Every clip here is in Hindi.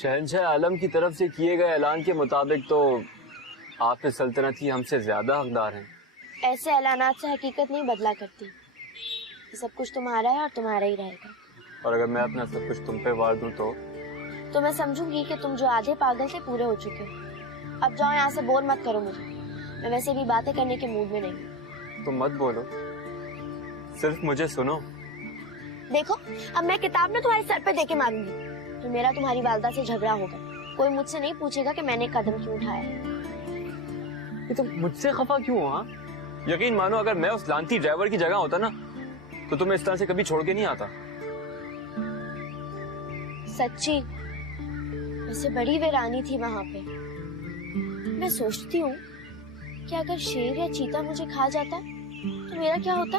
शहंशाह आलम की तरफ से किए गए ऐलान के मुताबिक तो आप इस सल्तनत ही हमसे ज्यादा हकदार हैं। ऐसे ऐलानात से हकीकत नहीं बदला करती। सब कुछ तुम्हारा है और तुम्हारा ही रहेगा। और अगर मैं अपना सब कुछ तुम पे वार दूं तो मैं समझूंगी कि तुम जो आधे पागल थे पूरे हो चुके हो। अब जाओ यहाँ से, बोर मत करो मुझे। मैं वैसे भी बातें करने के मूड में नहीं। तुम मत बोलो, सिर्फ मुझे सुनो। देखो, अब मैं किताब ना तुम्हारे सर पे देके मारूंगी तो मेरा तुम्हारी वालदा से झगड़ा होगा। कोई मुझसे नहीं पूछेगा कि मैंने कदम क्यों उठाया है। ये तुम मुझसे खफा क्यों हो? हाँ, यकीन मानो अगर मैं उस लांती ड्राइवर की जगह होता ना तो तुम्हें इस तरह से कभी छोड़ के नहीं आता। सच्ची, वैसे बड़ी वीरानी थी वहां पे। मैं सोचती हूँ कि अगर शेर या चीता मुझे खा जाता तो मेरा क्या होता।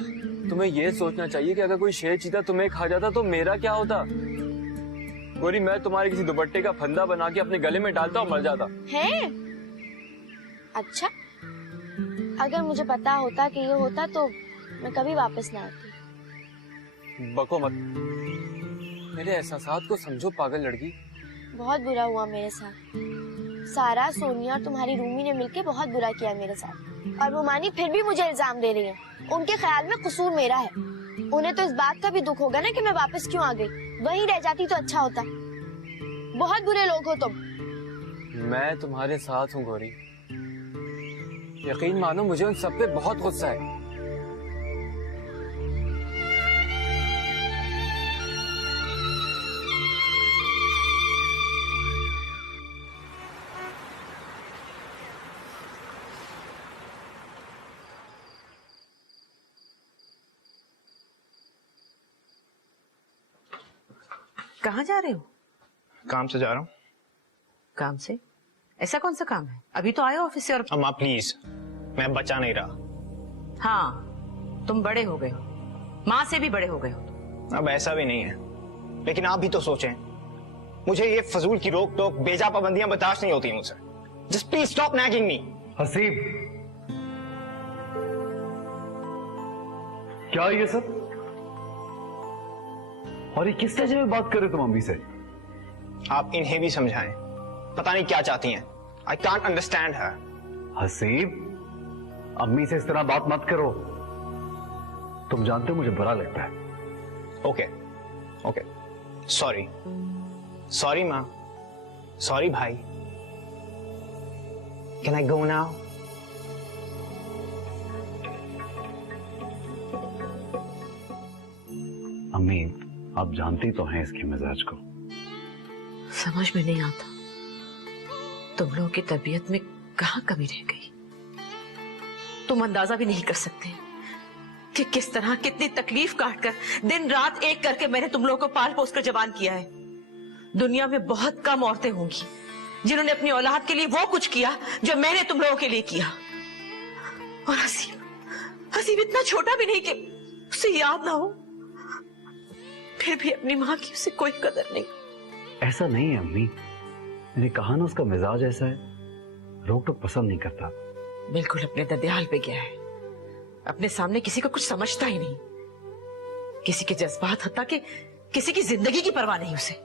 तुम्हें ये सोचना चाहिए कि अगर कोई शेर चीता तुम्हें खा जाता तो मेरा क्या होता। गोरी, मैं तुम्हारे किसी दुपट्टे का फंदा बना के अपने गले में डालता और मर जाता। है? अच्छा, अगर मुझे पता होता कि ये होता तो मैं कभी वापस ना आती। बको मत, मेरे एहसासात को समझो पागल लड़की। बहुत बुरा हुआ मेरे साथ। सारा, सोनिया और तुम्हारी रूमी ने मिलके बहुत बुरा किया मेरे साथ। और वो मानी फिर भी मुझे इल्जाम दे रही है। उनके ख्याल में कसूर मेरा है। उन्हें तो इस बात का भी दुख होगा ना कि मैं वापस क्यों आ गई। वहीं रह जाती तो अच्छा होता। बहुत बुरे लोग हो तुम। मैं तुम्हारे साथ हूँ गौरी। यकीन मानो मुझे उन सब पे बहुत गुस्सा है। कहाँ जा रहे हो? काम से जा रहा हूँ। काम से? ऐसा कौन सा काम है? अभी तो आए ऑफिस से। और अम्मा प्लीज, मैं बचा नहीं रहा। हाँ, तुम बड़े हो गए हो, माँ से भी बड़े हो गए हो। अब ऐसा भी नहीं है, लेकिन आप भी तो सोचें। मुझे ये फजूल की रोक टोक, बेजा पाबंदियां बर्दाश्त नहीं होती मुझसे। जस्ट प्लीज स्टॉप नैगिंग मी। हसीब, क्या ये सब? और ये किस तरह में बात कर रहे हो तुम अम्मी से? आप इन्हें भी समझाएं, पता नहीं क्या चाहती हैं। I can't understand her. Haseeb, अम्मी से इस तरह बात मत करो। तुम जानते हो मुझे बुरा लगता है। ओके ओके, सॉरी सॉरी माँ, सॉरी भाई। Can I go now? अम्मी, आप जानती तो हैं इसके मिजाज को। समझ में नहीं आता तुम लोगों की तबीयत में कहाँ कमी रह गई। तुम अंदाजा भी नहीं कर सकते कि किस तरह, कितनी तकलीफ काटकर, दिन रात एक करके मैंने तुम लोगों को पाल पोस कर जवान किया है। दुनिया में बहुत कम औरतें होंगी जिन्होंने अपनी औलाद के लिए वो कुछ किया जो मैंने तुम लोगों के लिए किया। और हसीब इतना छोटा भी नहीं कि उसे याद ना हो, फिर भी अपनी माँ की उसे कोई कदर नहीं। ऐसा नहीं है अम्मी, मैंने कहा ना उसका मिजाज ऐसा है, रोक टोक पसंद नहीं करता। बिल्कुल अपने ददियाल पे गया है। अपने सामने किसी को कुछ समझता ही नहीं, किसी के जज्बात, हत्ता कि किसी की जिंदगी की परवाह नहीं उसे।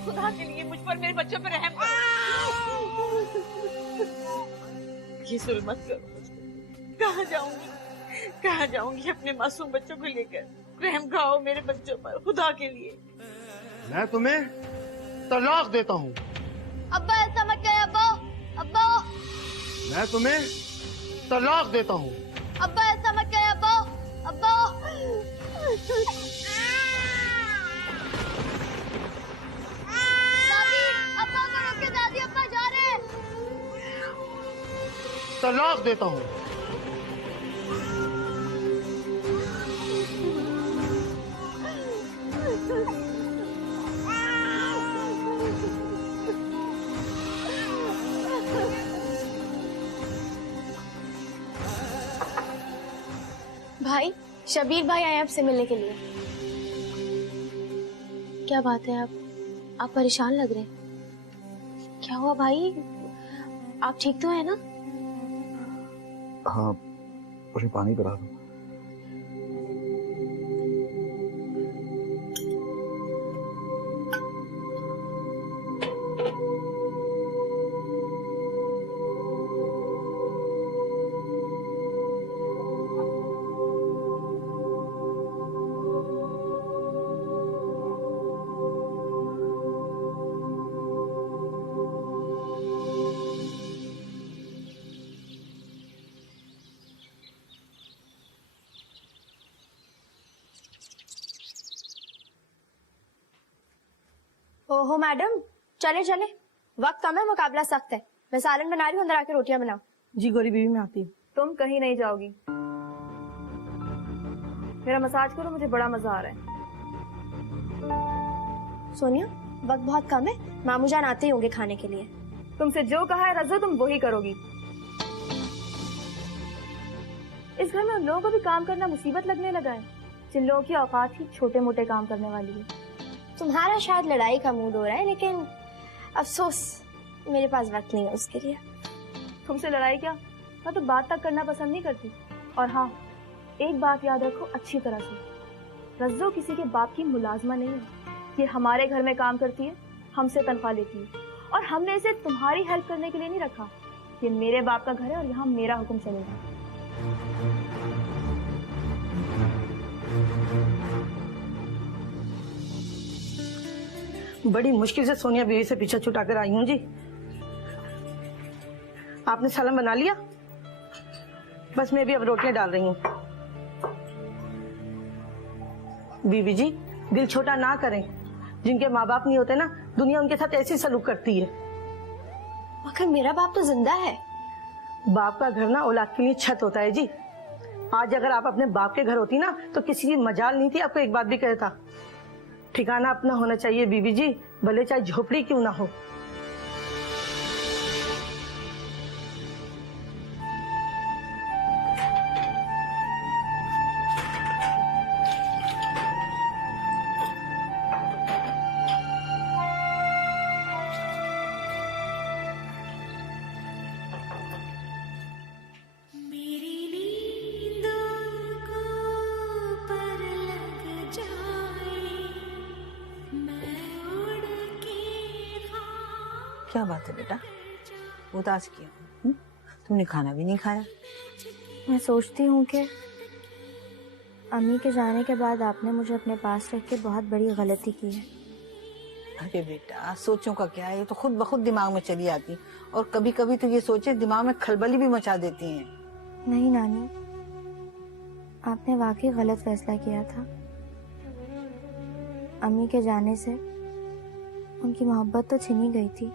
खुदा के लिए मुझ पर, मेरे बच्चों पर रहम करो। ये जुल्म मत करो। कहाँ जाऊंगी, कहाँ जाऊंगी अपने मासूम बच्चों को लेकर? रहम खाओ मेरे बच्चों पर, खुदा के लिए। मैं तुम्हें तलाक देता हूँ। अब्बा ऐसा मत कहे अब्बा। मैं तुम्हें तलाक देता हूँ। अब्बा ऐसा मत करें अब्बा। अब्बा दादी, अब्बा को रोके दादी, अब्बा जा रहे हैं। तलाक देता हूँ। भाई, शबीर भाई आए आपसे मिलने के लिए। क्या बात है, आप परेशान लग रहे हैं। क्या हुआ भाई? आप ठीक तो है ना? हाँ, मुझे पानी पिला दो। ओहो मैडम, चले चले, वक्त कम है, मुकाबला सख्त है। मैं सालन बना रही हूँ, अंदर आके रोटियां बनाओ। जी गोरी बीवी मैं आती हूँ। तुम कहीं नहीं जाओगी। मेरा मसाज करो, मुझे बड़ा मजा आ रहा है। सोनिया, वक्त बहुत कम है, मामू जान आते ही होंगे खाने के लिए। तुमसे जो कहा है रज़ो, तुम वही करोगी। इस घर में उन लोगों को भी काम करना मुसीबत लगने लगा है, जिन लोगों की औकात ही छोटे मोटे काम करने वाली है। तुम्हारा शायद लड़ाई का मूड हो रहा है, लेकिन अफसोस मेरे पास वक्त नहीं है उसके लिए। तुमसे लड़ाई क्या, मैं तो बात तक करना पसंद नहीं करती। और हाँ, एक बात याद रखो अच्छी तरह से, रज़्ज़ो किसी के बाप की मुलाजमा नहीं है। ये हमारे घर में काम करती है, हमसे तनख्वाह लेती है, और हमने इसे तुम्हारी हेल्प करने के लिए नहीं रखा। ये मेरे बाप का घर है और यहाँ मेरा हुक्म चलेगा। बड़ी मुश्किल से सोनिया बीवी से पीछा छुटा कर आई हूँ जी। आपने सालन बना लिया? बस मैं भी अब रोटियां डाल रही हूँ। बीवी जी, दिल छोटा ना करें। जिनके माँ बाप नहीं होते ना, दुनिया उनके साथ ऐसे सलूक करती है। मगर मेरा बाप तो जिंदा है। बाप का घर ना औलाद के लिए छत होता है जी। आज अगर आप अपने बाप के घर होती ना, तो किसी की मजाल नहीं थी आपको एक बात भी कहता। ठिकाना अपना होना चाहिए बीबी जी, भले चाहे झोपड़ी क्यों ना हो। क्या बात है बेटा, उदास क्यों? तुमने खाना भी नहीं खाया? मैं सोचती हूँ कि अम्मी के जाने के बाद आपने मुझे अपने पास रख के बहुत बड़ी गलती की है। अरे बेटा, सोचों का क्या है, ये तो खुद ब खुद दिमाग में चली आती, और कभी कभी तो ये सोचे दिमाग में खलबली भी मचा देती हैं। नहीं नानी, आपने वाकई गलत फैसला किया था। अम्मी के जाने से उनकी मोहब्बत तो छिनी गई थी,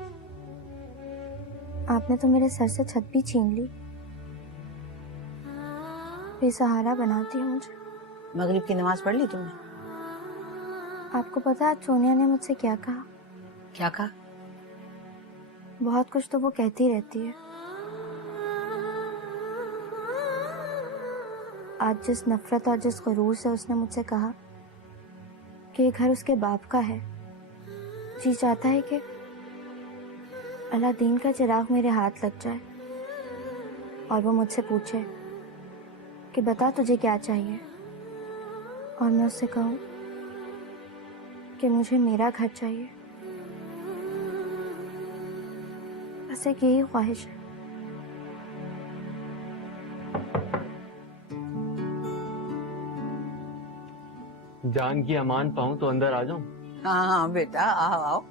आपने तो मेरे सर से छत भी छीन ली। बेसहारा बनाती हूँ मुझे। मगरिब की नमाज पढ़ ली तुमने? आपको पता है सोनिया ने मुझसे क्या कहा? क्या कहा? बहुत कुछ तो वो कहती रहती है। आज जिस नफरत और जिस गुरूर से उसने मुझसे कहा कि ये घर उसके बाप का है, जी चाहता है कि अलादीन का चिराग मेरे हाथ लग जाए और वो मुझसे पूछे कि बता तुझे क्या चाहिए, और मैं उससे कहूँ कि मुझे मेरा घर चाहिए। बस एक यही ख्वाहिश है। जान की अमान पाऊं तो अंदर आ जाऊं? हाँ हाँ बेटा, आओ आओ।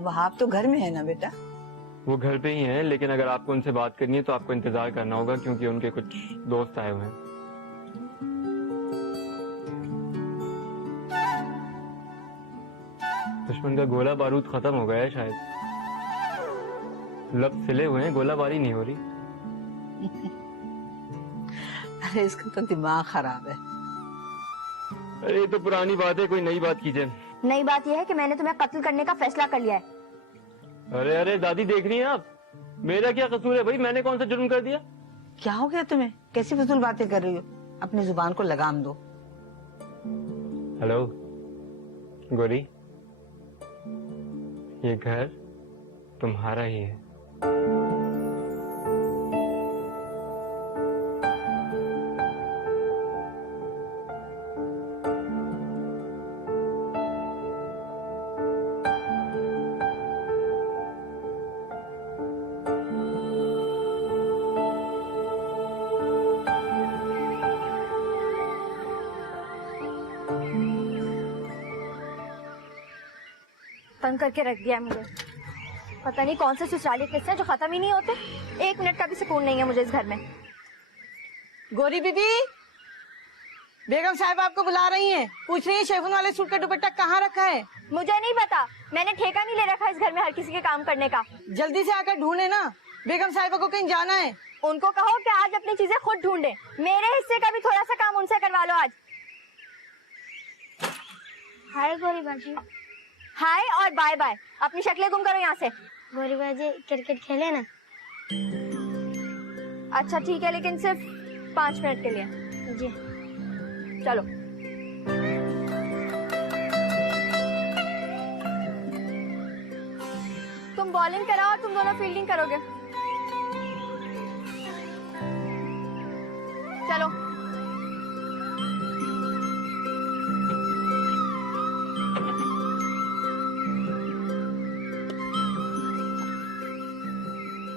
वहाब तो घर में है ना बेटा? वो घर पे ही हैं, लेकिन अगर आपको उनसे बात करनी है तो आपको इंतजार करना होगा, क्योंकि उनके कुछ दोस्त आए हुए हैं। दुश्मन का गोला बारूद खत्म हो गया है शायद। लब सिले हुए हैं, गोलाबारी नहीं हो रही। अरे इसका तो दिमाग खराब है। अरे ये तो पुरानी बात है, कोई नई बात कीजिए। नई बात यह है कि मैंने तुम्हें कत्ल करने का फैसला कर लिया है। अरे अरे दादी, देख रही हैं आप? मेरा क्या कसूर है भाई? मैंने कौन सा जुर्म कर दिया? क्या हो गया तुम्हें? कैसी फजूल बातें कर रही हो? अपनी जुबान को लगाम दो। हेलो गोरी, ये घर तुम्हारा ही है। तंग करके रख दिया है मुझे। पता नहीं कौन से ससुराली किस्से जो खत्म ही नहीं होते। 1 मिनट का भी सुकून नहीं है मुझे इस घर में। गोरी बीबी, बेगम साहब आपको बुला रही हैं। पूछ रही है शेफून वाले सूट का दुपट्टा कहाँ रखा है। मुझे नहीं पता, मैंने ठेका नहीं ले रखा इस घर में हर किसी के काम करने का। जल्दी से आकर ढूंढे ना, बेगम साहिबा को कहीं जाना है। उनको कहो कि आज अपनी चीजें खुद ढूंढे। मेरे हिस्से का भी थोड़ा सा काम उनसे करवा लो आज। हाय गोरी बाजी। हाय और बाय बाय। अपनी शक्लें गुम करो यहाँ से। गोरी बाजी क्रिकेट खेले ना। अच्छा ठीक है, लेकिन सिर्फ 5 मिनट के लिए। जी चलो। तुम बॉलिंग कराओ और तुम दोनों फील्डिंग करोगे। चलो।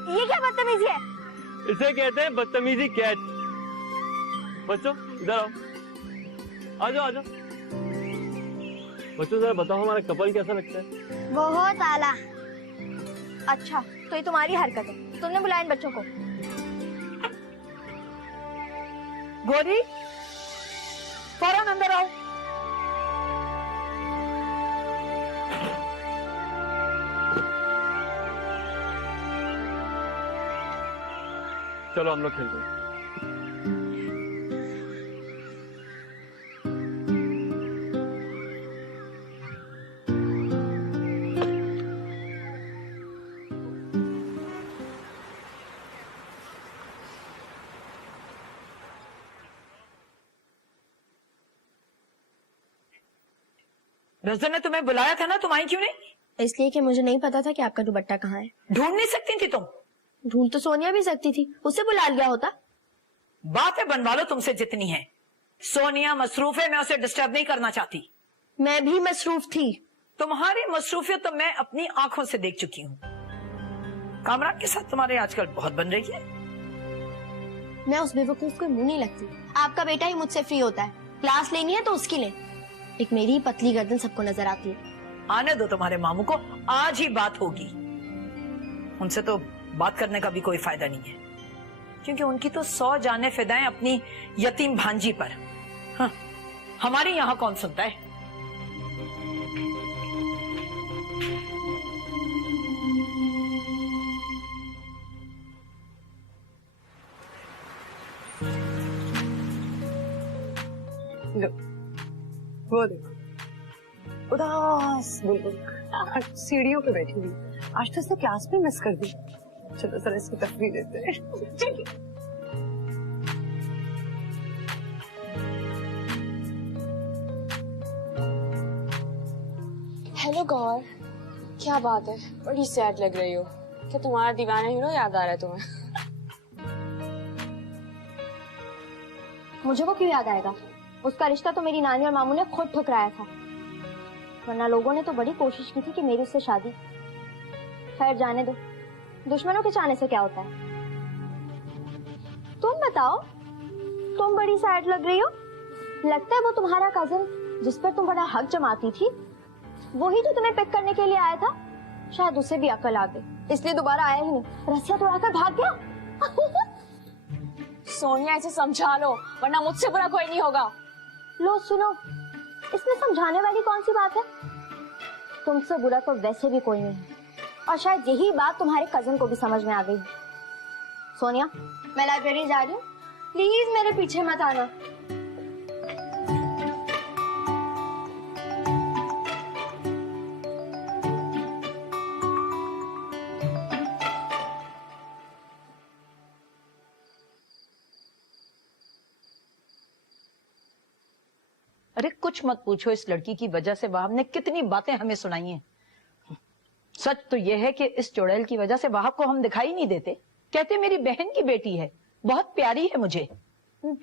ये क्या बदतमीजी है? इसे कहते हैं बदतमीजी कैच। बच्चों इधर आओ, आ जाओ आ जाओ। बच्चों जरा बताओ हमारा कपल कैसा लगता है? बहुत आला। अच्छा तो ये तुम्हारी हरकत है, तुमने बुलाया इन बच्चों को। गोरी फौरन अंदर आओ। चलो हम लोग खेलते हैं। रज़ा ने तुम्हें बुलाया था ना, तुम आई क्यों नहीं? इसलिए कि मुझे नहीं पता था कि आपका दुपट्टा कहाँ है। ढूंढ नहीं सकती थी तुम? ढूंढ तो सोनिया भी सकती थी, उसे बुला लिया होता। बातें बनवा लो तुमसे जितनी है। सोनिया मसरूफ है, मैं उसे डिस्टर्ब नहीं करना चाहती। मैं भी मसरूफ थी। तुम्हारी मसरूफियत तो मैं अपनी आंखों से देख चुकी हूँ। कामरान के साथ तुम्हारे आजकल बहुत बन रही है। मैं उस बेवकूफ को मुंह नहीं लगती। आपका बेटा ही मुझसे फ्री होता है, क्लास लेनी है तो उसकी ले। एक मेरी ही पतली गर्दन सबको नजर आती है। आने दो तुम्हारे मामू को, आज ही बात होगी। उनसे तो बात करने का भी कोई फायदा नहीं है, क्योंकि उनकी तो 100 जाने फिदाएं अपनी यतीम भांजी पर। हाँ, हमारे यहाँ कौन सुनता है? वो देखो उदास बुलबुल सीढ़ियों पे बैठी हुई। आज तो इसने क्लास में मिस कर दी। चलो जरा इसकी तफरीह देते हैं। हेलो गौर, क्या बात है? बड़ी सैड लग रही हो। क्या तुम्हारा दीवाना हीरो याद आ रहा है तुम्हें? मुझे वो क्यों याद आएगा? उसका रिश्ता तो मेरी नानी और मामू ने खुद ठुकराया था, वरना लोगों ने तो बड़ी कोशिश की थी कि मेरी उससे शादी। खैर जाने दो, दुश्मनों के चाहने से क्या होता है। तुम बताओ, तुम बड़ी सैड लग रही हो। लगता है वो तुम्हारा कजिन जिस पर तुम बड़ा हक जमाती थी, वही जो तुम्हें पिक करने के लिए आया था। शायद उसे भी अकल आ गई, इसलिए दोबारा आया ही नहीं। रस्सियां तोड़ाकर भाग गया। सोनिया इसे समझा लो, वरना मुझसे बुरा कोई नहीं होगा। लो सुनो, इसमें समझाने वाली कौन सी बात है? तुमसे बुरा तो वैसे भी कोई नहीं है, और शायद यही बात तुम्हारे कजन को भी समझ में आ गई। सोनिया, मैं लाइब्रेरी जा रही हूँ, प्लीज मेरे पीछे मत आना। अरे कुछ मत पूछो, इस लड़की की वजह से वहाब ने कितनी बातें हमें सुनाई हैं। सच तो यह है कि इस चुड़ैल की वजह से वहाब को हम दिखाई नहीं देते। कहते मेरी बहन की बेटी है, बहुत प्यारी है मुझे।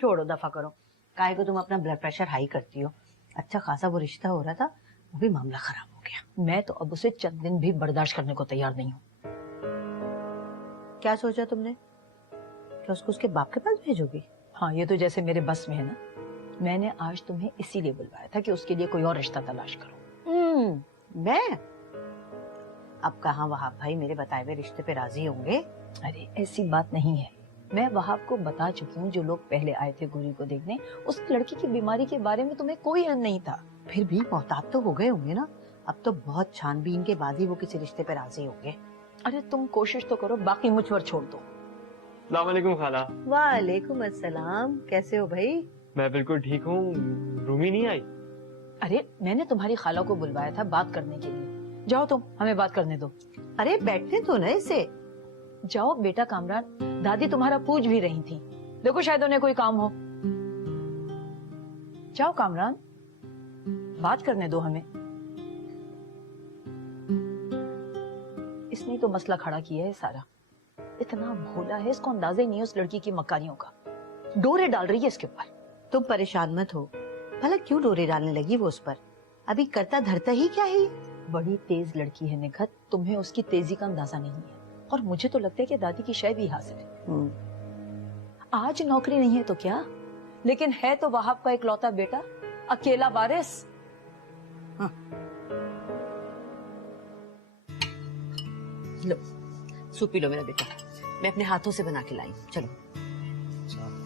छोड़ो, दफा करो। काहे को तुम अपना ब्लड प्रेशर हाई करती हो? अच्छा खासा वो रिश्ता हो रहा था, वो भी मामला खराब हो गया। मैं तो अब उसे चंद दिन भी बर्दाश्त करने को तैयार नहीं हूँ। क्या सोचा तुमने? क्या उसको उसके बाप के पास भेजोगी? हाँ, ये तो जैसे मेरे बस में है ना। मैंने आज तुम्हें इसीलिए बुलवाया था कि उसके लिए कोई और रिश्ता तलाश करो। मैं? अब कहाँ वहाब भाई मेरे बताए हुए रिश्ते पे राजी होंगे? अरे ऐसी बात नहीं है, मैं वहाब को बता चुकी हूँ। जो लोग पहले आए थे गुरी को देखने, उस लड़की की बीमारी के बारे में तुम्हें कोई इल्म नहीं था। फिर भी मोहतात तो हो गए होंगे ना। अब तो बहुत छानबीन के बाद ही वो किसी रिश्ते पे राजी होंगे। अरे तुम कोशिश तो करो, बाकी मुझ पर छोड़ दो। अस्सलाम वालेकुम खाला। वालेकुम अस्सलाम। कैसे हो भाई? मैं बिल्कुल ठीक हूँ। रूमी नहीं आई? अरे मैंने तुम्हारी खाला को बुलवाया था बात करने के लिए। जाओ तुम, हमें बात करने दो। अरे बैठने दो ना इसे। जाओ बेटा कामरान, दादी तुम्हारा पूछ भी रही थी। देखो शायद उन्हें कोई काम हो। जाओ कामरान, बात करने दो हमें। इसने तो मसला खड़ा किया है सारा। इतना भोला है, इसको अंदाजा ही नहीं है उस लड़की की मकारियों का। डोरे डाल रही है इसके ऊपर। तुम परेशान मत हो, भला क्यों डोरे डालने लगी वो उस पर? अभी करता धरता ही क्या है? बड़ी तेज लड़की है निखत, तुम्हें उसकी तेजी का अंदाजा नहीं है। और मुझे तो लगता है कि दादी की शय भी हासिल है। आज नौकरी नहीं है तो क्या, लेकिन है तो वहाब का इकलौता बेटा, अकेला वारिस। लो सूप पी लो मेरा बेटा, मैं अपने हाथों से बना के लाई। चलो।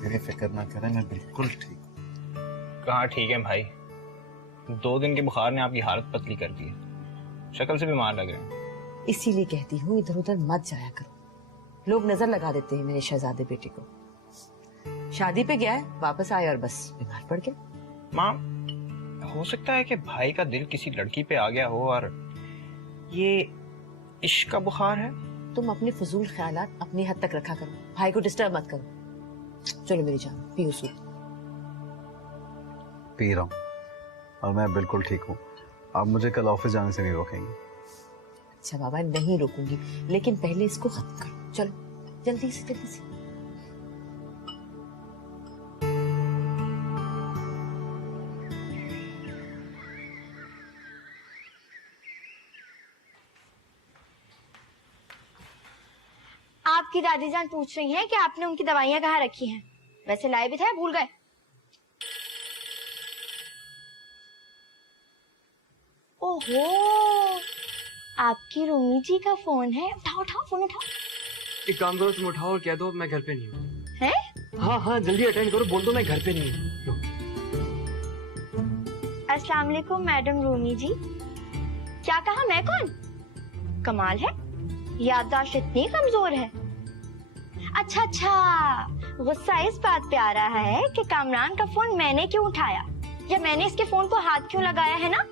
मेरी फिक्र ना करें, मैं बिल्कुल ठीक हूँ। कहाँ ठीक है भाई, 2 दिन के बुखार ने आपकी हालत पतली कर दी है, शक्ल से बीमार लग रहे हैं। इसीलिए कहती हूँ इधर उधर मत जाया करो, लोग नजर लगा देते हैं मेरे शहजादे बेटे को। शादी पे गया है, वापस आया और बस बीमार पड़ गया। माँ, हो सकता है कि भाई का दिल किसी लड़की पे आ गया हो और ये इश्क का बुखार है। तुम अपने फजूल ख्यालात अपनी हद तक रखा करो, भाई को डिस्टर्ब मत करो। चलो मेरी जान, पियो सूप। पी रहा हूँ और मैं बिल्कुल ठीक हूँ। आप मुझे कल ऑफिस जाने से नहीं रोकेंगे? अच्छा बाबा, नहीं रोकूंगी, लेकिन पहले इसको खत्म करो। चलो जल्दी से जल्दी से। आपकी दादी जान पूछ रही हैं कि आपने उनकी दवाइयां कहाँ रखी हैं। वैसे लाए भी थे, भूल गए? ओहो, आपकी रूमी जी का फोन है। उठाओ उठाओ, फोन उठाओ। एक काम करो, तुम उठाओ और कह दो मैं घर पे नहीं हूँ। हैं? हाँ हाँ, जल्दी अटेंड करो, बोल दो मैं घर पे नहीं हूँ। अस्सलाम वालेकुम मैडम रूमी जी। क्या कहा? मैं कौन? कमाल है, याददाश्त इतनी कमजोर है। अच्छा अच्छा, गुस्सा इस बात पे आ रहा है कि कामरान का फोन मैंने क्यों उठाया या मैंने इसके फोन को हाथ क्यों लगाया है ना।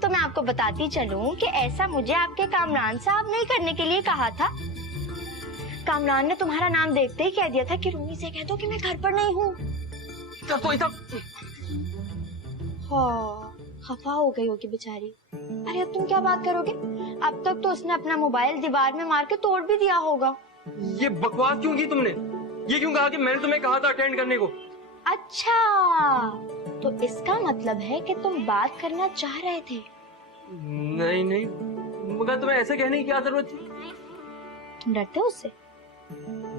तो मैं आपको बताती चलूं कि ऐसा मुझे आपके कामरान साहब नहीं करने के लिए कहा था। कामरान ने तुम्हारा नाम देखते ही कह दिया था कि रूमी से कह दो कि मैं घर पर नहीं हूँ। हाँ, खफा हो गई होगी बेचारी। अरे अब तुम क्या बात करोगे? अब तक तो उसने अपना मोबाइल दीवार में मार के तोड़ भी दिया होगा। ये बकवास क्यों की तुमने? ये क्यों कहा कि मैंने तुम्हें कहा था अटेंड करने को? अच्छा, तो इसका मतलब है कि तुम बात करना चाह रहे थे? नहीं नहीं, मगर तुम्हें ऐसे कहने की क्या जरूरत थी? तुम डरते हो उससे?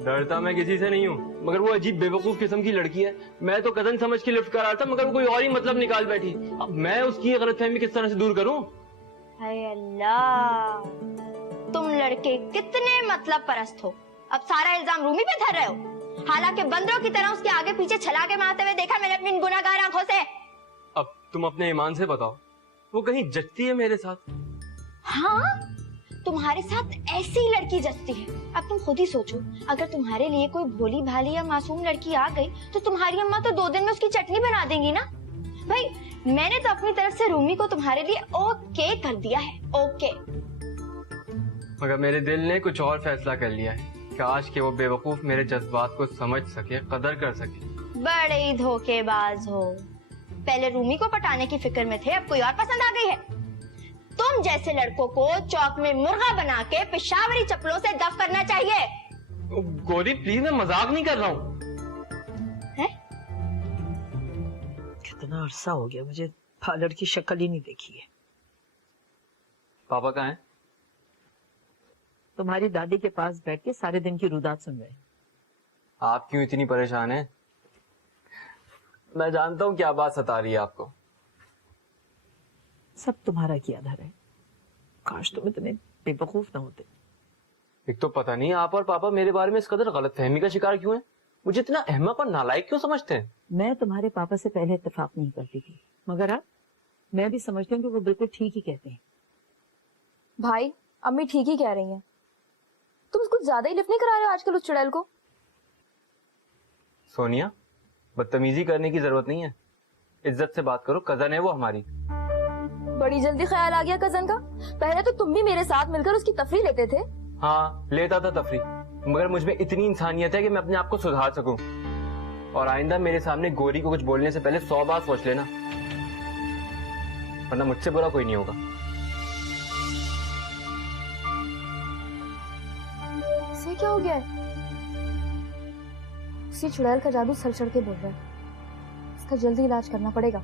डरता मैं किसी से नहीं हूँ, मगर वो अजीब बेवकूफ किस्म की लड़की है। मैं तो कजन समझ के लिफ्ट कर रहा था, मगर वो कोई और ही मतलब निकाल बैठी। अब मैं उसकी गलतफहमी किस तरह से दूर करूँ? हाय अल्लाह, तुम लड़के कितने मतलब परस्त हो। अब सारा इल्जाम रूमी पे धर रहे हो, हालांकि बंदरों की तरह उसके आगे पीछे छलाके मारते हुए देखा मैंने अपनी गुनाहगार आंखों से। अब तुम अपने ईमान से बताओ, वो कहीं जचती है मेरे साथ? हाँ, तुम्हारे साथ ऐसी लड़की जचती है। अब तुम खुद ही सोचो, अगर तुम्हारे लिए कोई भोली भाली या मासूम लड़की आ गई तो तुम्हारी अम्मा तो 2 दिन में उसकी चटनी बना देंगी ना। भाई मैंने तो अपनी तरफ से रूमी को तुम्हारे लिए ओके कर दिया है, ओके। मगर मेरे दिल ने कुछ और फैसला कर लिया है, काश कि वो बेवकूफ मेरे जज्बात को समझ सके, कदर कर सके। बड़े ही धोखेबाज हो। पहले रूमी को पटाने की फिक्र में थे, अब कोई और पसंद आ गई है। तुम जैसे लड़कों को चौक में मुर्गा बना के पेशावरी चप्पलों से दफ करना चाहिए। गौरी प्लीज, मैं मजाक नहीं कर रहा हूँ। कितना अरसा हो गया मुझे फादर की शक्ल ही नहीं देखी है। पापा कहाँ हैं? तुम्हारी दादी के पास बैठ के सारे दिन की रुदात सुन रहे। आप क्यों इतनी परेशान हैं? मैं जानता हूँ क्या बात सता रही है आपको। सब तुम्हारा किया धर है, काश तुम इतने बेवकूफ न होते। एक तो पता नहीं आप और पापा मेरे बारे में इस कदर गलतफहमी का शिकार क्यों हैं? मुझे इतना अहमक और नालायक क्यों समझते हैं? मैं तुम्हारे पापा से पहले इत्तेफाक नहीं करती थी, मगर अब मैं भी समझती हूँ कि वो बिल्कुल ठीक ही कहते हैं। भाई अम्मी ठीक ही कह रही हैं। तुम कुछ ज्यादा ही लिफ्ट नहीं करा रहे हो आजकल उस चुड़ैल को। सोनिया, बदतमीजी करने की जरूरत नहीं है, इज्जत से बात करो, कजन है वो हमारी। बड़ी जल्दी ख्याल आ गया कजन का। पहले तो तुम भी मेरे साथ मिलकर उसकी तफरीह लेते थे। हाँ लेता था तफरीह, मगर मुझमें इतनी इंसानियत है कि मैं अपने आप को सुधार सकूं। और आइंदा मेरे सामने गौरी को कुछ बोलने से पहले 100 बार सोच लेना, वरना मुझसे बुरा कोई नहीं होगा। इसे क्या हो गया है? उसी चुड़ैल का जादू सर चढ़ के बोल रहा है। इसका जल्दी इलाज करना पड़ेगा।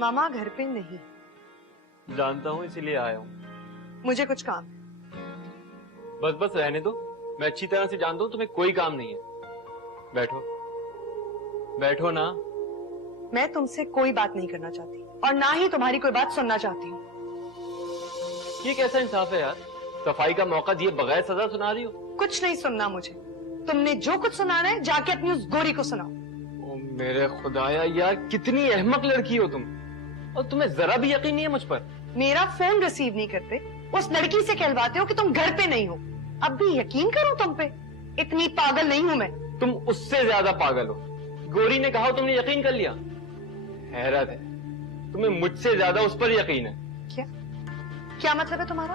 मामा घर पे नहीं। जानता हूँ, इसीलिए आया हूँ। मुझे कुछ काम है। बस बस रहने दो, मैं अच्छी तरह से जानता हूँ तुम्हें कोई काम नहीं है। बैठो बैठो ना। मैं तुमसे कोई बात नहीं करना चाहती और ना ही तुम्हारी कोई बात सुनना चाहती हूँ। ये कैसा इंसाफ है यार, सफाई का मौका दिए बगैर सजा सुना रही हो। कुछ नहीं सुनना मुझे। तुमने जो कुछ सुनाना है जाके अपनी उस गोरी को सुनाओ। ओ मेरे खुदाया यार, कितनी अहमक लड़की हो तुम, और तुम्हें जरा भी यकीन नहीं है मुझ पर। मेरा फोन रिसीव नहीं करते, उस लड़की से कहलवाते हो कि तुम घर पे नहीं हो। अब भी यकीन करो तुम पे, इतनी पागल नहीं हूं मैं। तुम उससे ज्यादा पागल हो। गोरी ने कहा तुमने यकीन कर लिया। हैरत है, तुम्हें मुझसे ज्यादा उस पर यकीन है। क्या मतलब है तुम्हारा?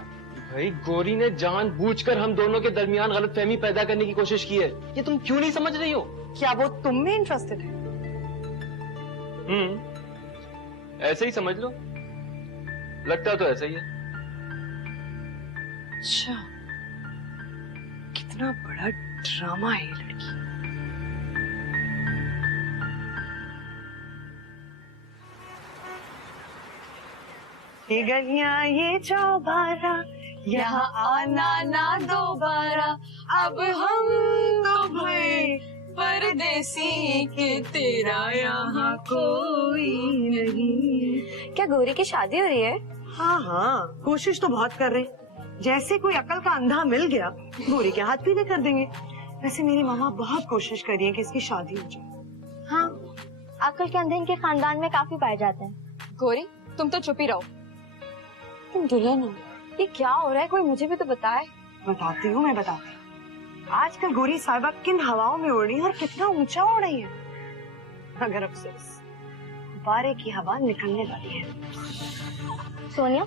भाई गोरी ने जानबूझकर हम दोनों के दरमियान गलतफहमी पैदा करने की कोशिश की है। ये तुम क्यों नहीं समझ रही हो? क्या वो तुम में इंटरेस्टेड है? ऐसे ही समझ लो, लगता तो ऐसा ही है। अच्छा, कितना बड़ा ड्रामा है ये लड़की। ये गलियां ये चौबारा, यहाँ आना ना दोबारा, अब हम तो भय परदेसी के तेरा यहाँ कोई नहीं। क्या गौरी की शादी हो रही है? हाँ हाँ, कोशिश तो बहुत कर रहे। जैसे कोई अकल का अंधा मिल गया, गौरी के हाथ पीले कर देंगे। वैसे मेरी मामा बहुत कोशिश कर रही है कि इसकी शादी हो जाए। हाँ, अकल के अंधे इनके खानदान में काफी पाए जाते हैं। गौरी तुम तो चुप ही रहो। तुम दुल्हन हो। ये क्या हो रहा है, कोई मुझे भी तो बताए। बताती हूँ, मैं बताती हूँ। आजकल गौरी साहिबा किन हवाओं में उड़ रही है और कितना ऊंचा उड़ रही है। मगर अफसोस, बारे की हवा निकलने वाली है। सोनिया,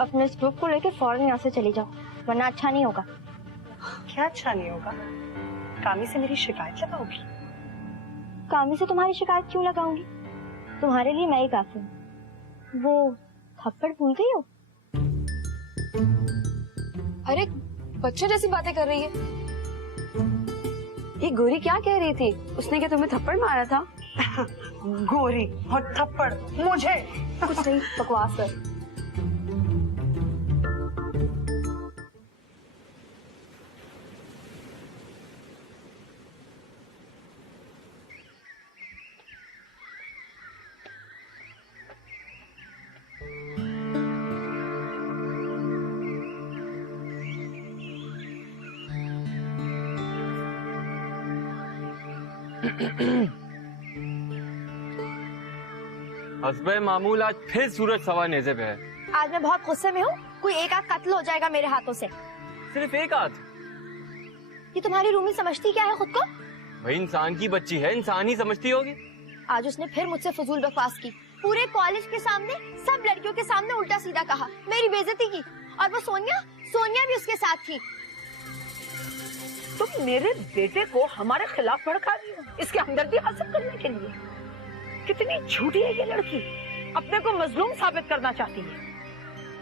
अपने इस ग्रुप को लेकर फौरन यहाँ से चली जाओ, वरना अच्छा नहीं होगा। क्या अच्छा नहीं होगा? कामी से मेरी शिकायत लगाओगी? कामी से तुम्हारी शिकायत क्यों लगाऊंगी? तुम्हारे लिए मैं ही काफी हूँ। वो थप्पड़ भूल गई हो? अरे बच्चे जैसी बातें कर रही है। ये गौरी क्या कह रही थी? उसने क्या तुम्हें थप्पड़ मारा था? गौरी और थप्पड़ मुझे? कुछ नहीं, बकवास कर। हस्बे मामूल आज फिर सूरज सवा नेज़े पे है। आज मैं बहुत गुस्से में हूँ, कोई एक आध कत्ल हो जाएगा मेरे हाथों से। सिर्फ एक आध? ये तुम्हारी रूमी समझती क्या है खुद को? भाई इंसान की बच्ची है, इंसान ही समझती होगी। आज उसने फिर मुझसे फजूल बकवास की, पूरे कॉलेज के सामने, सब लड़कियों के सामने उल्टा सीधा कहा, मेरी बेइज्जती की। और वो सोनिया भी उसके साथ थी। तुम मेरे बेटे को हमारे खिलाफ भड़का रही हो इसके हमदर्दी हासिल करने के लिए। कितनी झूठी है ये लड़की, अपने को मजलूम साबित करना चाहती है।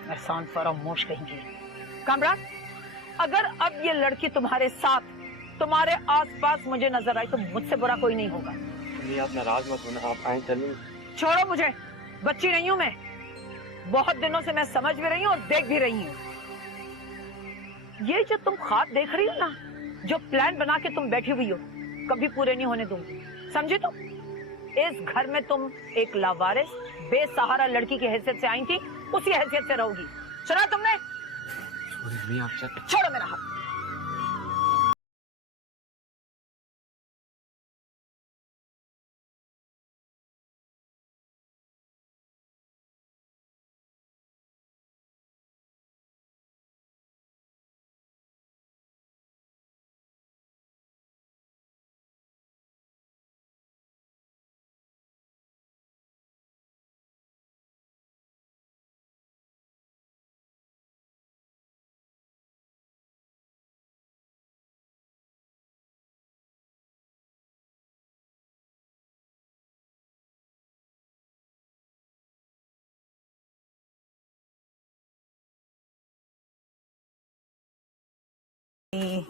एहसान फरामोश कहेंगी। कामरान, अगर अब ये लड़की तुम्हारे साथ, तुम्हारे आसपास मुझे नजर आई तो मुझसे बुरा कोई नहीं होगा। आप नाराज मत होना, आप आए चलिए। छोड़ो मुझे, बच्ची नहीं हूं मैं। बहुत दिनों से मैं समझ भी रही हूँ और देख भी रही हूँ। ये जो तुम ख्वाब देख रही हो ना, जो प्लान बना के तुम बैठी हुई हो, कभी पूरे नहीं होने दूंगी, समझी तुम? इस घर में तुम एक लावारिस बेसहारा लड़की की हैसियत से आई थी, उसी हैसियत से रहोगी। सुना तुमने? छोड़ो मेरा हाथ।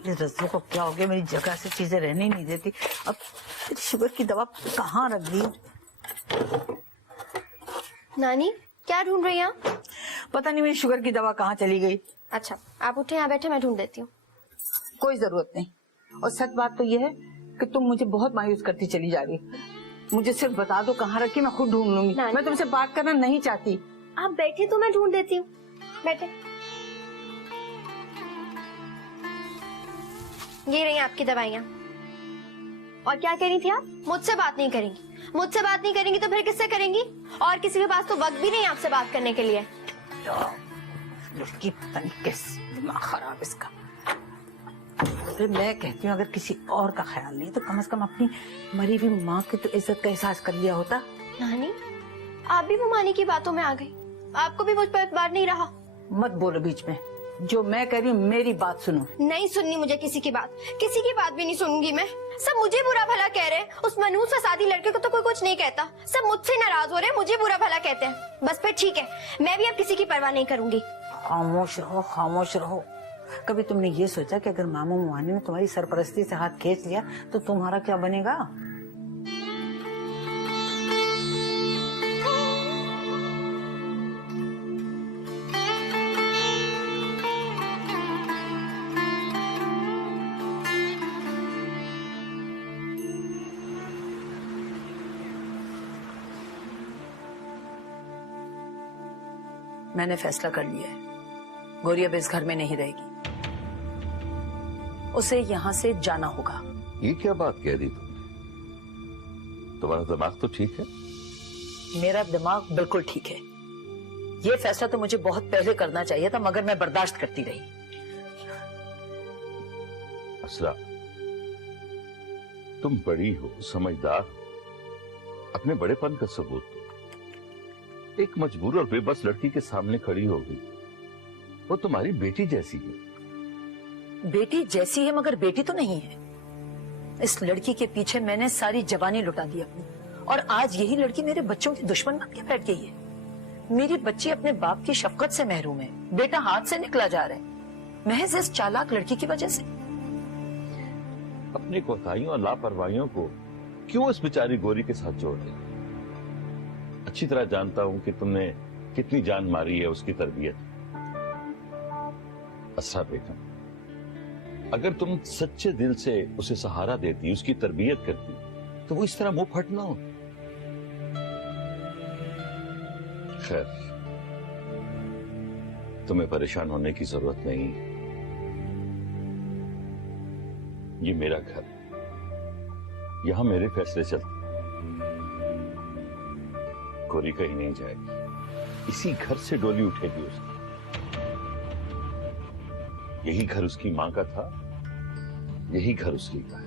रज्जू को क्या हो गया, मेरी जगह से चीजें रहने ही नहीं देती। अब शुगर की दवा कहाँ रख दी? नानी क्या ढूंढ रही हैं आप? पता नहीं मेरी शुगर की दवा कहाँ चली गई। अच्छा आप उठे, यहाँ बैठे, मैं ढूंढ देती हूँ। कोई जरूरत नहीं। और सच बात तो यह है कि तुम मुझे बहुत मायूस करती चली जा रही। मुझे सिर्फ बता दो कहाँ रखी, मैं खुद ढूंढ लूंगी। मैं तुमसे बात करना नहीं चाहती। आप बैठे तो मैं ढूंढ देती हूँ, बैठे। ये रही आपकी दवाइयाँ। और क्या कह रही थी आप? मुझसे बात नहीं करेंगी? मुझसे बात नहीं करेंगी तो फिर किससे करेंगी? और किसी के पास तो वक्त भी नहीं आपसे बात करने के लिए। लड़की पता नहीं किस दिमाग खराब इसका। फिर मैं कहती हूँ अगर किसी और का ख्याल नहीं तो कम से कम अपनी मरी हुई माँ की तो इज्जत का एहसास कर लिया होता। नानी आप भी मुमानी की बातों में आ गई, आपको भी मुझ पर एतबार नहीं रहा। मत बोलो बीच में, जो मैं कह रही हूँ मेरी बात सुनो। नहीं सुननी मुझे किसी की बात, किसी की बात भी नहीं सुनूंगी मैं। सब मुझे बुरा भला कह रहे हैं, उस मनूस से शादी लड़के को तो कोई कुछ नहीं कहता। सब मुझसे नाराज हो रहे हैं, मुझे बुरा भला कहते हैं। बस फिर ठीक है, मैं भी अब किसी की परवाह नहीं करूंगी। खामोश रहो, खामोश रहो। कभी तुमने ये सोचा कि अगर मामू मुआनी ने तुम्हारी सरपरस्ती से हाथ खींच लिया तो तुम्हारा क्या बनेगा? मैंने फैसला कर लिया है, गौरी अब इस घर में नहीं रहेगी। उसे यहाँ से जाना होगा। ये क्या बात कह रही तुम? तुम्हारा दिमाग तो ठीक है? मेरा दिमाग बिल्कुल ठीक है। ये फैसला तो मुझे बहुत पहले करना चाहिए था, मगर मैं बर्दाश्त करती रही। असरा, तुम बड़ी हो, समझदार, अपने बड़ेपन का सबूत दो। एक मजबूर और बेबस लड़की के सामने खड़ी हो गई, वो तुम्हारी बेटी जैसी है। बेटी जैसी है मगर बेटी तो नहीं है। इस लड़की के पीछे मैंने सारी जवानी लुटा दी अपनी, और आज यही लड़की मेरे बच्चों की दुश्मन बन के बैठ गई है। मेरी बच्ची अपने बाप की शफकत से महरूम है, बेटा हाथ से निकला जा रहा है महज इस चालाक लड़की की वजह से। अपनी कोताहियों और लापरवाहियों को क्यों इस बेचारी गौरी के साथ जोड़ रही? अच्छी तरह जानता हूं कि तुमने कितनी जान मारी है उसकी तरबियत। असरा बेगम, अगर तुम सच्चे दिल से उसे सहारा देती, उसकी तरबियत करती, तो वो इस तरह मुंह फट ना हो। खैर, तुम्हें परेशान होने की जरूरत नहीं। ये मेरा घर, यहां मेरे फैसले चलते। गोरी कहीं नहीं जाएगी, इसी घर से डोली उठेगी उसकी। यही घर उसकी मां का था, यही घर उसकी का है।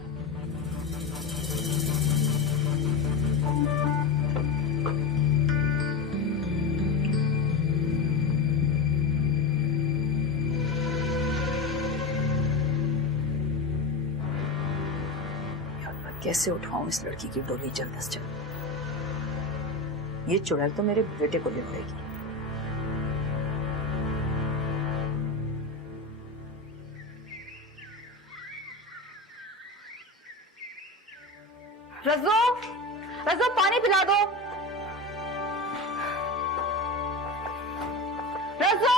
कैसे उठवाऊं इस लड़की की डोली जल्द से जल्द। ये चुड़ैल तो मेरे बेटे को ले पड़ेगी। रज्जो, रज्जो पानी पिला दो। रज्जो,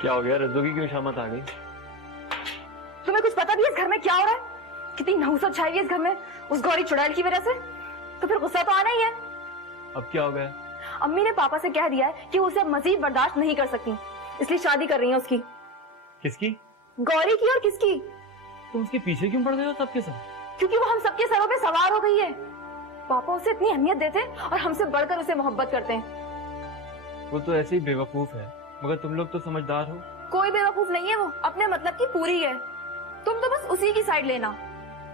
क्या हो गया? रज्जो की क्यों शामत आ गई? तुम्हें कुछ पता भी है इस घर में क्या हो रहा है? कितनी नहुसत छाई हुई है इस घर में उस गौरी चुड़ैल की वजह से। तो फिर गुस्सा तो आना ही है। अब क्या हो गया? अम्मी ने पापा से कह दिया है कि उसे मजीद बर्दाश्त नहीं कर सकती, इसलिए शादी कर रही है उसकी। किसकी? गौरी की। और किसकी? तुम उसके पीछे क्यों पड़ गए हो सबके सब? क्योंकि वो हम सबके सरों पे सवार हो गई है। पापा उसे इतनी अहमियत देते हैं और हमसे बढ़कर उसे मोहब्बत करते हैं। वो तो ऐसे ही बेवकूफ है, मगर तुम लोग तो समझदार हो। कोई बेवकूफ नहीं है, वो अपने मतलब की पूरी है। तुम तो बस उसी की साइड लेना।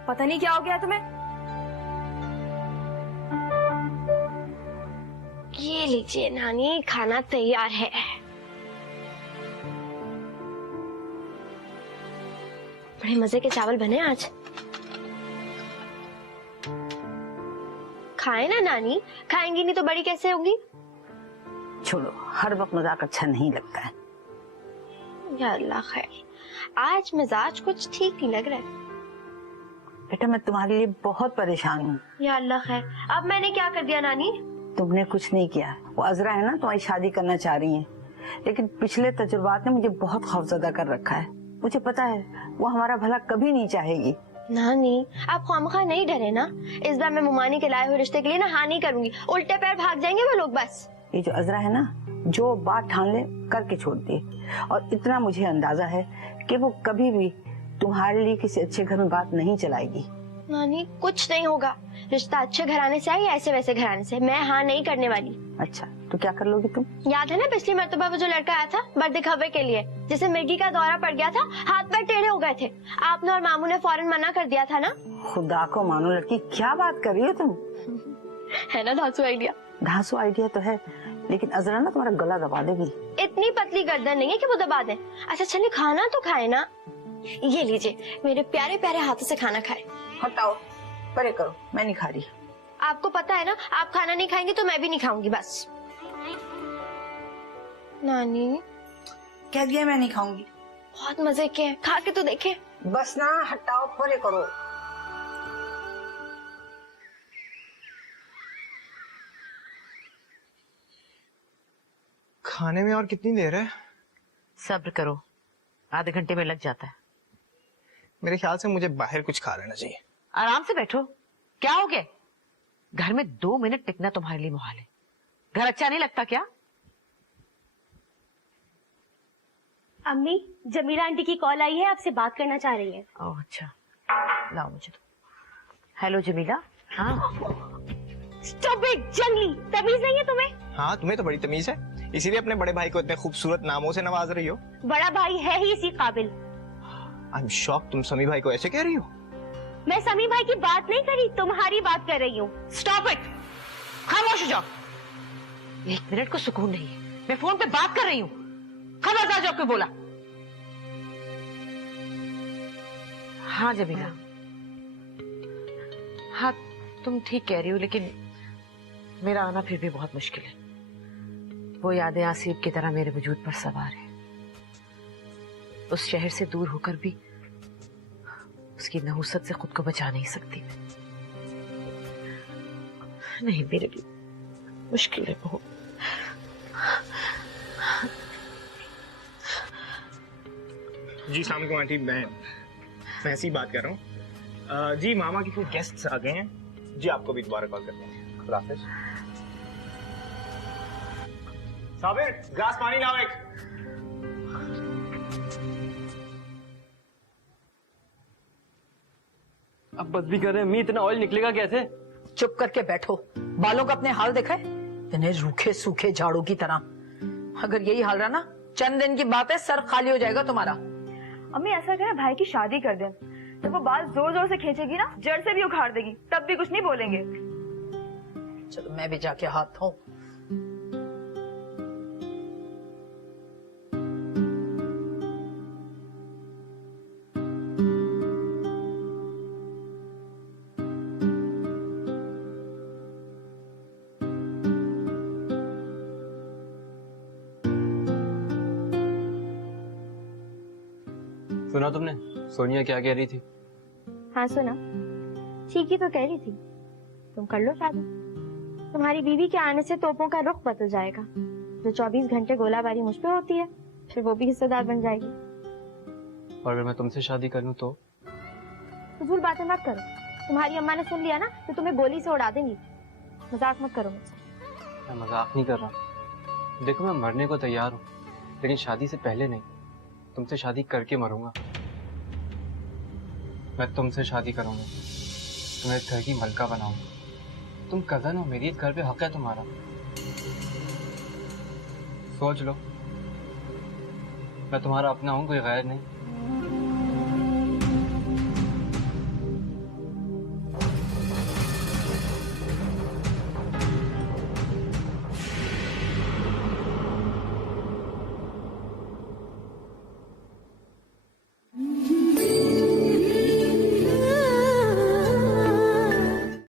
पता नहीं क्या हो गया तुम्हें। ये लीजिए नानी, खाना तैयार है। बड़े मजे के चावल बने आज। खाए ना नानी, खाएंगी नहीं तो बड़ी कैसे होंगी? छोड़ो, हर वक्त मजाक अच्छा नहीं लगता है। या अल्लाह खैर, आज मिजाज कुछ ठीक नहीं लग रहा है। बेटा मैं तुम्हारे लिए बहुत परेशान हूँ। या अल्लाह खैर, अब मैंने क्या कर दिया नानी? तुमने कुछ नहीं किया। वो अजरा है ना, तुम्हारी शादी करना चाह रही है, लेकिन पिछले तजुर्बात ने मुझे बहुत खौफजदा कर रखा है। मुझे पता है वो हमारा भला कभी नहीं चाहेगी। नानी आप खामखा नहीं डरे ना। इस बार मैं मुमानी के लाए हुए रिश्ते के लिए ना हाँ नहीं करूंगी। उल्टे पैर भाग जाएंगे वो लोग बस। ये जो अजरा है ना, जो बात ठान ले करके छोड़ती है। और इतना मुझे अंदाजा है कि वो कभी भी तुम्हारे लिए किसी अच्छे घर में बात नहीं चलाएगी। नानी कुछ नहीं होगा, रिश्ता अच्छे घराने से है या ऐसे वैसे घराने से, मैं हाँ नहीं करने वाली। अच्छा तो क्या कर लोगी तुम? याद है ना पिछली मर्तबा वो जो लड़का आया था बर्दिखावे के लिए, जिसे मिर्गी का दौरा पड़ गया था, हाथ पैर टेढ़े हो गए थे, आपने और मामू ने फौरन मना कर दिया था ना। खुदा को मानो लड़की, क्या बात कर रही हो तुम? है ना धांसू आइडिया? धांसू आइडिया तो है, लेकिन अजरा ना तुम्हारा गला दबा देगी। इतनी पतली गर्दन नहीं है कि वो दबा दे। अच्छा चलिए खाना तो खाए ना। ये लीजिए, मेरे प्यारे प्यारे हाथों से खाना खाए। हटाओ, परे करो, मैं नहीं खा रही। आपको पता है ना, आप खाना नहीं खाएंगे तो मैं भी नहीं खाऊंगी बस। नानी कह दिया मैं नहीं खाऊंगी। बहुत मजे के हैं, खा के तो देखे। बस ना, हटाओ, परे करो। खाने में और कितनी देर है? सब्र करो, आधे घंटे में लग जाता है। मेरे ख्याल से मुझे बाहर कुछ खा लेना चाहिए। आराम से बैठो, क्या हो गया? घर में 2 मिनट टिकना तुम्हारे लिए मुहाल है। घर अच्छा नहीं लगता क्या? अम्मी, जमीला आंटी की कॉल आई है, आपसे बात करना चाह रही है। ओह अच्छा, लाओ मुझे तो। हेलो जमीला। हाँ स्टॉप इट, जंगली, तमीज नहीं है तुम्हें? हाँ तुम्हें तो बड़ी तमीज है, इसीलिए अपने बड़े भाई को इतने खूबसूरत नामों से नवाज रही हो। बड़ा भाई है ही इसी काबिल। आई एम शॉक, तुम समी भाई को ऐसे कह रही हो? मैं समी भाई की बात नहीं करी, तुम्हारी बात कर रही हूँ। स्टॉप इट, खामोश हो जाओ। 1 मिनट को सुकून नहीं है, मैं फोन पे बात कर रही हूँ। खबरदार जो आपको बोला। हाँ जमीला, हाँ तुम ठीक कह रही हो, लेकिन मेरा आना फिर भी बहुत मुश्किल है। वो यादें आसिफ की तरह मेरे वजूद पर सवार है। उस शहर से दूर होकर भी उसकी नहुसत से खुद को बचा नहीं सकती मैं। नहीं, मेरे लिए मुश्किल है बहुत। जी अस्सलाम वालेकुम आंटी, मैं ऐसी बात कर रहा हूँ। जी मामा के कुछ गेस्ट्स आ गए हैं जी, आपको भी दोबारा कॉल करते हैं। खुदा हाफिज। साबिर, ग्लास पानी लाओ एक। अब बस भी कर रहे हैं अम्मी, इतना ऑयल निकलेगा कैसे? चुप करके बैठो, बालों का अपने हाल देखा है, इतने रूखे सूखे झाड़ू की तरह। अगर यही हाल रहा ना, चंद दिन की बात है, सर खाली हो जाएगा तुम्हारा। अम्मी ऐसा करें, भाई की शादी कर दें, जब वो बाल जोर जोर से खींचेगी ना, जड़ से भी उखाड़ देगी, तब भी कुछ नहीं बोलेंगे। चलो मैं भी जाके हाथ धोऊं। सुना तुमने सोनिया क्या कह रही थी? हाँ सुना, ठीक ही तो कह रही थी। तुम कर लो शादी, तुम्हारी बीवी के आने से तोपों का रुख बदल जाएगा। जो 24 घंटे गोलाबारी मुझ पे होती है, फिर वो भी हिस्सेदार बन जाएगी। और अगर मैं तुमसे शादी कर लूं तो? फजूल बातें मत करो, तुम्हारी अम्मा ने सुन लिया ना तो तुम्हें गोली से उड़ा देंगी। मजाक मत करो मुझसे। मैं मजाक नहीं कर रहा, देखो मैं मरने को तैयार हूँ, लेकिन शादी से पहले नहीं, तुमसे शादी करके मरूंगा। मैं तुमसे शादी करूंगा, तुम्हें इस घर की मलका बनाऊंगा। तुम कजन हो मेरी, इस घर पे हक है तुम्हारा। सोच लो, मैं तुम्हारा अपना हूं, कोई गैर नहीं।